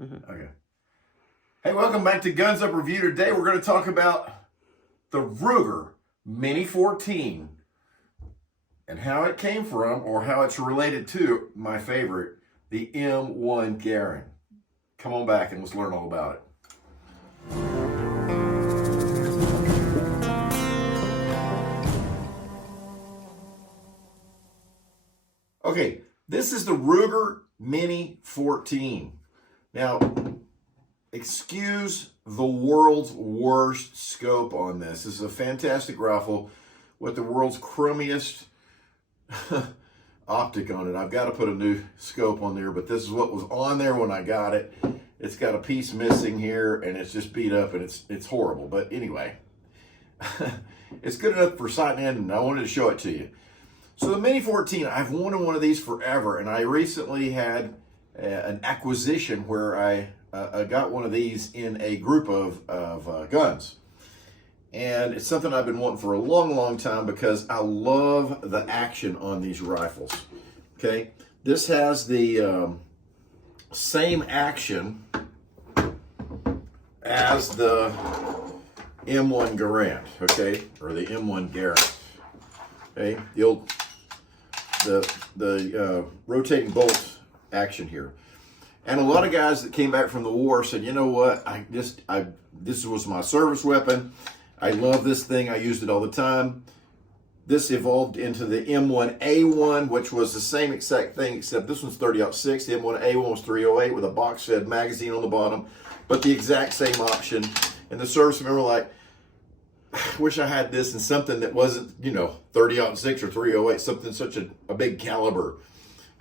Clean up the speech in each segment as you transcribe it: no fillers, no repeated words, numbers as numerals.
Okay. Hey, welcome back to Guns Up Review. Today we're going to talk about the Ruger Mini 14 and how it came from, or how it's related to, my favorite, the M1 Garand. Come on back and let's learn all about it. Okay, this is the Ruger Mini 14. Now, excuse the world's worst scope on this. This is a fantastic rifle with the world's crummiest optic on it. I've got to put a new scope on there, but this is what was on there when I got it. It's got a piece missing here, and it's just beat up, and it's horrible. But anyway, it's good enough for sighting in, and I wanted to show it to you. So the Mini 14, I've wanted one of these forever, and I recently had an acquisition where I got one of these in a group of guns. And it's something I've been wanting for a long, long time because I love the action on these rifles. Okay, this has the same action as the M1 Garand, okay, or the M1 Garand. Okay, the old rotating bolt action here. And a lot of guys that came back from the war said, you know what, this was my service weapon. I love this thing. I used it all the time. This evolved into the M1A1, which was the same exact thing, except this one's 30-06. The M1A1 was 308 with a box-fed magazine on the bottom, but the exact same option. And the servicemen were like, I wish I had this in something that wasn't, 30-06 or 308, something such a big caliber.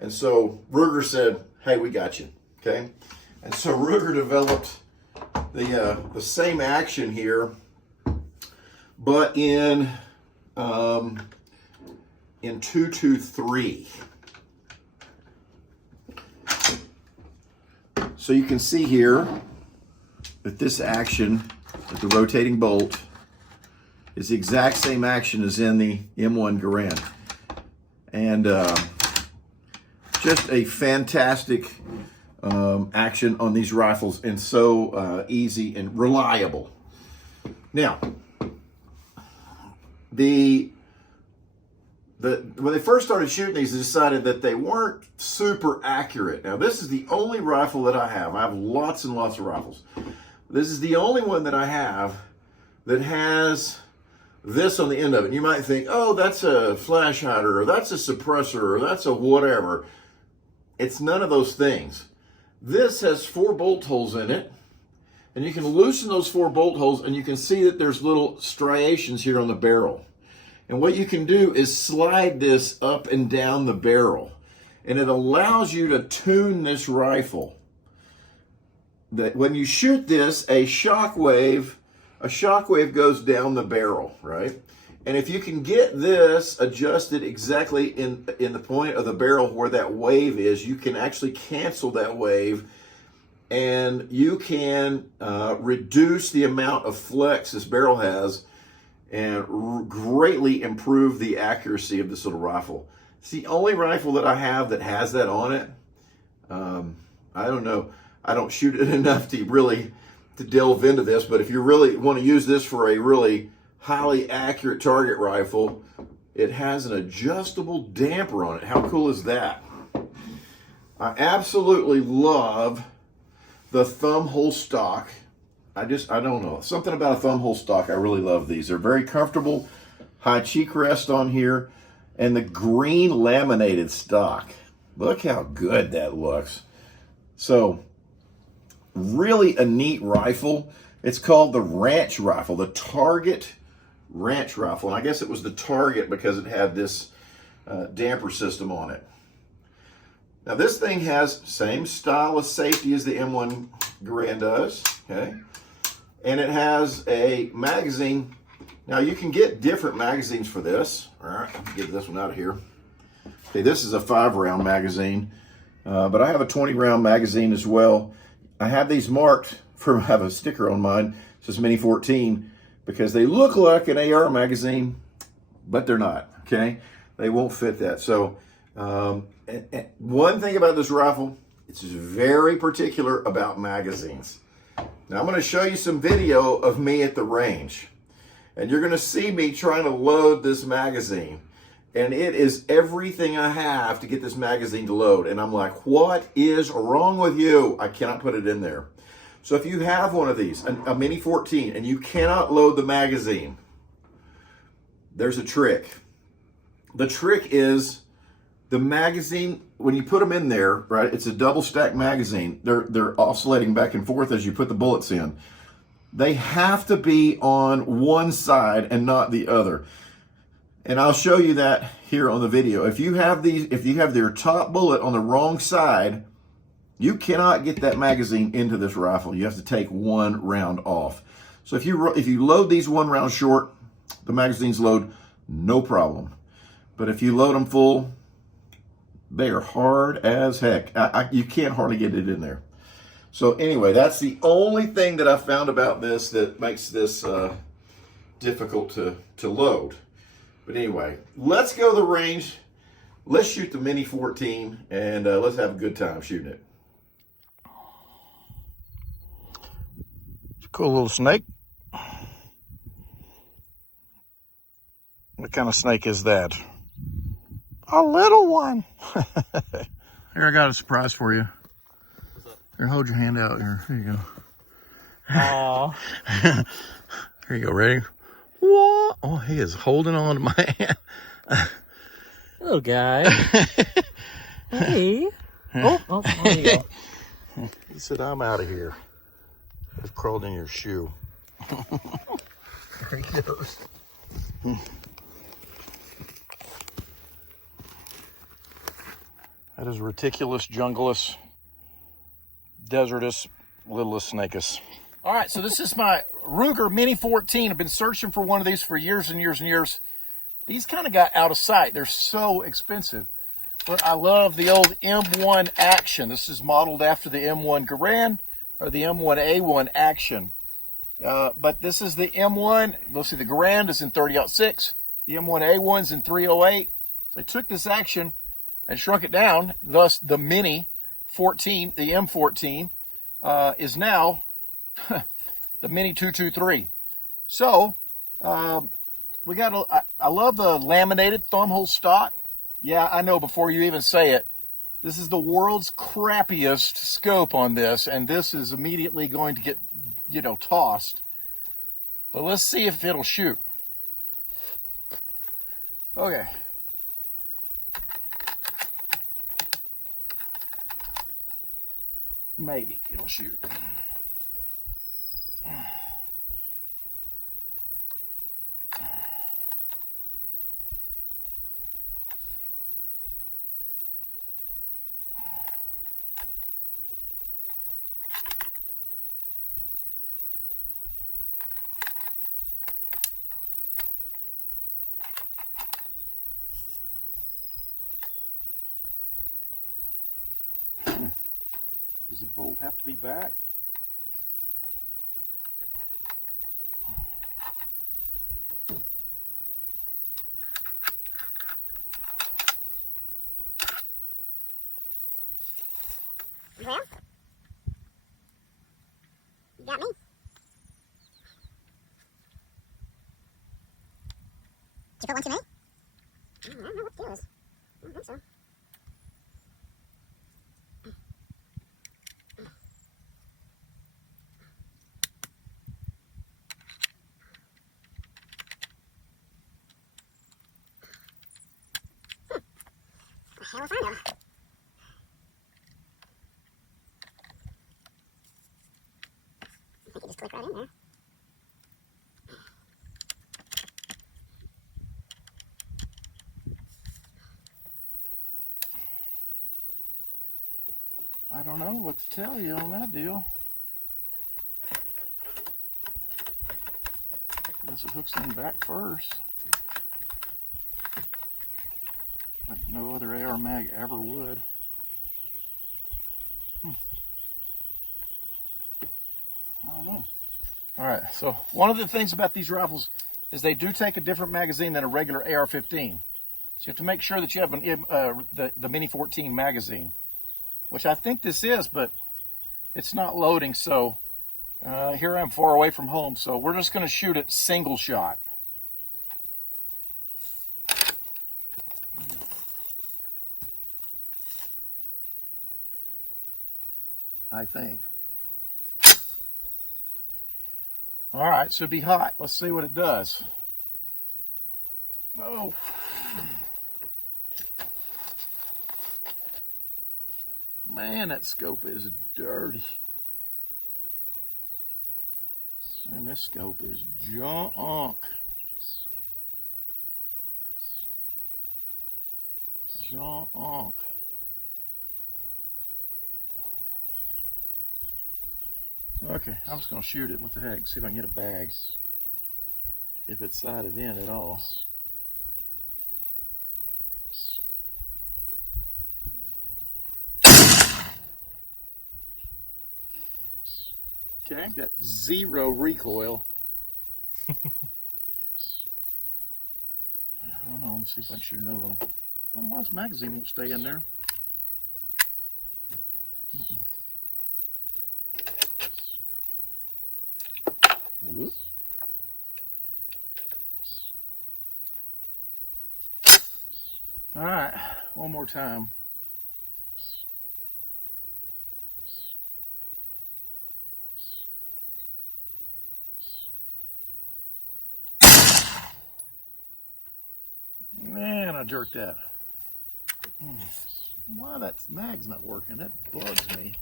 And so Ruger said, hey, we got you, okay? And so Ruger developed the same action here, but in 223. So you can see here that this action with the rotating bolt is the exact same action as in the M1 Garand. And just a fantastic action on these rifles, and so easy and reliable. Now, when they first started shooting these, they decided that they weren't super accurate. Now, this is the only rifle that I have. I have lots and lots of rifles. This is the only one that I have that has this on the end of it. You might think, oh, that's a flash hider, or that's a suppressor, or that's a whatever. It's none of those things. This has 4 bolt holes in it, and you can loosen those 4 bolt holes, and you can see that there's little striations here on the barrel. And what you can do is slide this up and down the barrel, and it allows you to tune this rifle. That when you shoot this, a shock wave goes down the barrel, right? And if you can get this adjusted exactly in the point of the barrel where that wave is, you can actually cancel that wave, and you can reduce the amount of flex this barrel has and greatly improve the accuracy of this little rifle. It's the only rifle that I have that has that on it. I don't know. I don't shoot it enough to delve into this, but if you really want to use this for a really highly accurate target rifle, it has an adjustable damper on it. How cool is that? I absolutely love the thumbhole stock. I don't know. Something about a thumbhole stock, I really love these. They're very comfortable. High cheek rest on here. And the green laminated stock. Look how good that looks. So, really a neat rifle. It's called the Ranch rifle, the Target Ranch rifle. And I guess it was the Target because it had this damper system on it. Now this thing has same style of safety as the M1 Garand does, okay? And it has a magazine. Now you can get different magazines for this. All right, let me get this one out of here. Okay, this is a 5-round magazine, but I have a 20-round magazine as well. I have these marked I have a sticker on mine, it says Mini 14, because they look like an AR magazine, but they're not, okay? They won't fit that. So one thing about this rifle, It's very particular about magazines. Now I'm going to show you some video of me at the range. And you're going to see me trying to load this magazine. And it is everything I have to get this magazine to load. And I'm like, what is wrong with you? I cannot put it in there. So if you have one of these, a Mini 14, and you cannot load the magazine, there's a trick. The trick is the magazine, when you put them in there, right, it's a double stack magazine. They're oscillating back and forth as you put the bullets in. They have to be on one side and not the other. And I'll show you that here on the video. If you have their top bullet on the wrong side, you cannot get that magazine into this rifle. You have to take one round off. So if you load these one round short, the magazines load no problem. But if you load them full, they are hard as heck. You can't hardly get it in there. So anyway, that's the only thing that I found about this that makes this difficult to load. But anyway, let's go to the range. Let's shoot the Mini 14 and let's have a good time shooting it. Cool little snake. What kind of snake is that? A little one. Here, I got a surprise for you. Here, hold your hand out here. Here you go. Aww. Here you go. Ready? What? Oh, he is holding on to my hand. Little guy. Hey. Oh, there you go. He said, I'm out of here. I've crawled in your shoe. There he goes. That is reticulus, jungulus, desertus, littlest snakeus. All right, so this is my Ruger Mini 14. I've been searching for one of these for years and years and years. These kind of got out of sight. They're so expensive. But I love the old M1 Action. This is modeled after the M1 Garand or the M1A1 Action. But this is the M1. We'll see the Garand is in 30-06. The M1A1 is in 308. So I took this Action and shrunk it down. Thus, the Mini 14, the M14, is now the Mini 223. So, we got I love the laminated thumbhole stock. Yeah, I know before you even say it, this is the world's crappiest scope on this, and this is immediately going to get, tossed. But let's see if it'll shoot. Okay. Maybe it'll shoot. Does the bolt have to be back? Well, you got me. Did you put one too many? I don't know what the deal is. I don't think so. Hell if I know. I think you just click right in there. I don't know what to tell you on that deal. Guess it hooks in back first. Like no other AR mag ever would. I don't know. All right, so one of the things about these rifles is they do take a different magazine than a regular AR-15. So you have to make sure that you have an, the Mini 14 magazine. which I think this is, but it's not loading. So here I'm far away from home, so we're just going to shoot it single shot. I think. All right, so it'd be hot. Let's see what it does. Oh. Man, that scope is dirty. Man, this scope is junk. Junk. Okay, I'm just going to shoot it. What the heck? See if I can get a bag. If it's sighted in at all. Okay, got 0 recoil. I don't know. Let's see if I can shoot another one. I don't know why this magazine won't stay in there. Whoop. All right, one more time. Man, I jerked that. Why that mag's not working? That bugs me.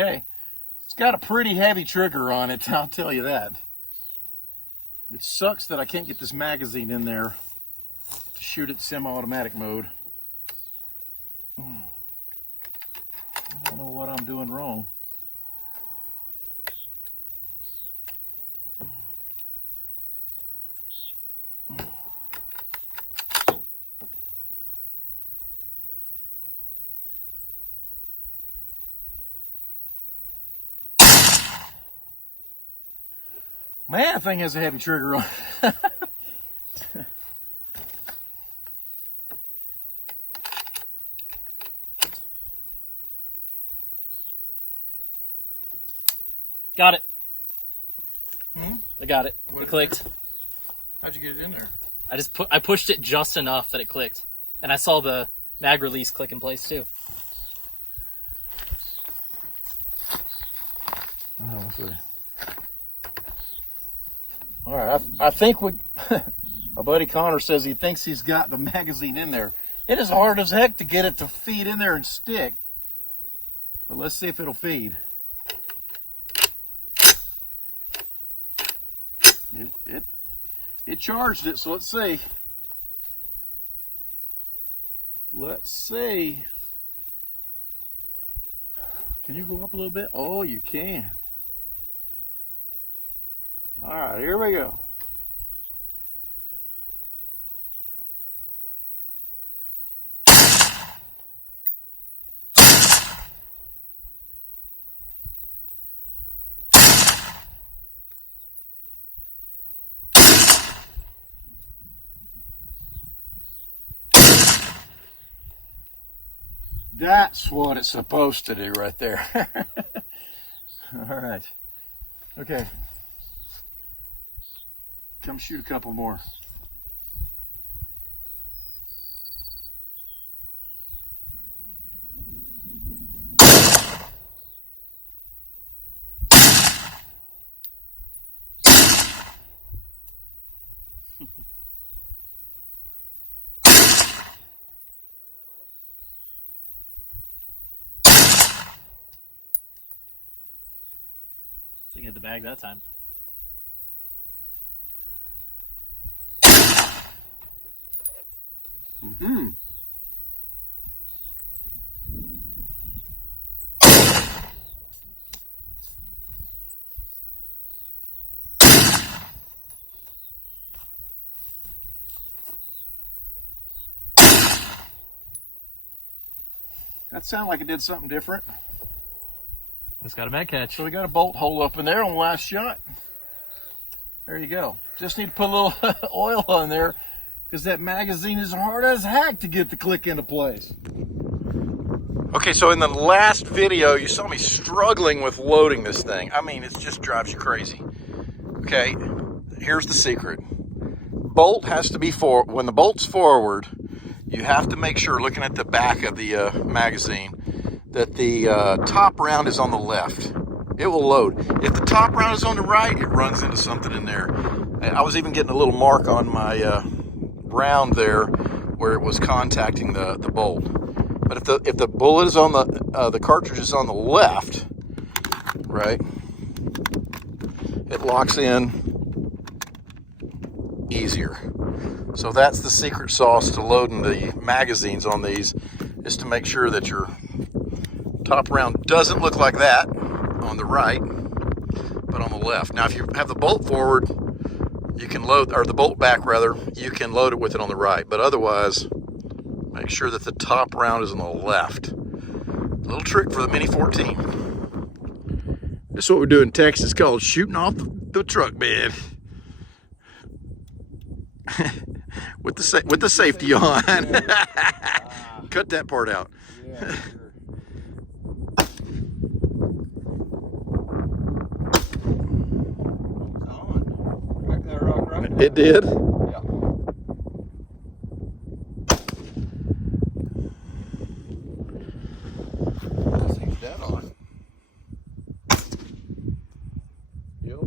Okay, it's got a pretty heavy trigger on it, I'll tell you that. It sucks that I can't get this magazine in there to shoot it semi-automatic mode. I don't know what I'm doing wrong. Man, that thing has a heavy trigger on it. Got it. I got it. It clicked. How'd you get it in there? I pushed it just enough that it clicked. And I saw the mag release click in place too. Oh, let's see. All right, I think my buddy Connor says he thinks he's got the magazine in there. It is hard as heck to get it to feed in there and stick. But let's see if it'll feed. It charged it, so let's see. Let's see. Can you go up a little bit? Oh, you can. All right, here we go. That's what it's supposed to do right there. All right. Okay. Come shoot a couple more. Didn't get the bag that time. Mm-hmm. That sounded like it did something different. It's got a mag catch. So we got a bolt hole up in there on the last shot. There you go. Just need to put a little oil on there because that magazine is hard as heck to get the click into place. Okay, so in the last video, you saw me struggling with loading this thing. I mean, it just drives you crazy. Okay, here's the secret. Bolt has to be forward. When the bolt's forward, you have to make sure, looking at the back of the magazine, that the top round is on the left. It will load. If the top round is on the right, it runs into something in there. I was even getting a little mark on my round there where it was contacting the bolt. But if the bullet is on the cartridge is on the left, right, it locks in easier. So that's the secret sauce to loading the magazines on these, is to make sure that your top round doesn't look like that on the right, but on the left. Now, if you have the bolt forward, you can load, or the bolt back rather, you can load it with it on the right. But otherwise, make sure that the top round is on the left. A little trick for the Mini 14. This is what we do in Texas, called shooting off the truck bed. with the safety on. Cut that part out. Yeah, sure. It did? Yeah. This thing's dead on. Yep.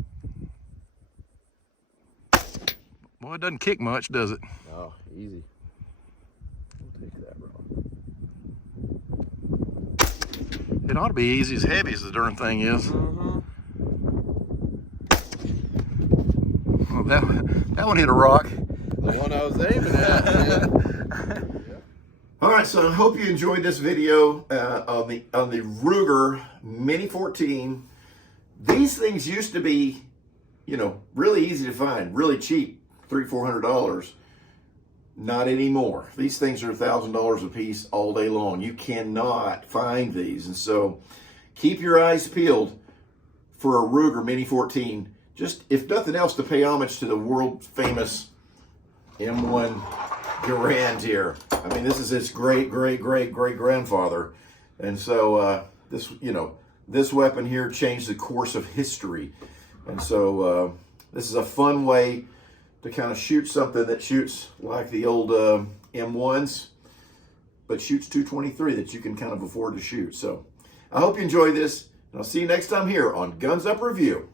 Well, it doesn't kick much, does it? Oh, easy. We'll take that, bro. It ought to be easy as heavy as the darn thing is. Well, that one hit a rock. The one I was aiming at. Yeah. All right, so I hope you enjoyed this video on the Ruger Mini 14. These things used to be, you know, really easy to find, really cheap, $300-400. Not anymore. These things are $1,000 a piece all day long. You cannot find these, and so keep your eyes peeled for a Ruger Mini 14. Just, if nothing else, to pay homage to the world famous M1 Garand here. I mean, this is his great grandfather, and so this, you know, this weapon here changed the course of history, and so this is a fun way to kind of shoot something that shoots like the old M1s, but shoots 223 that you can kind of afford to shoot. So I hope you enjoy this, and I'll see you next time here on Guns Up Review.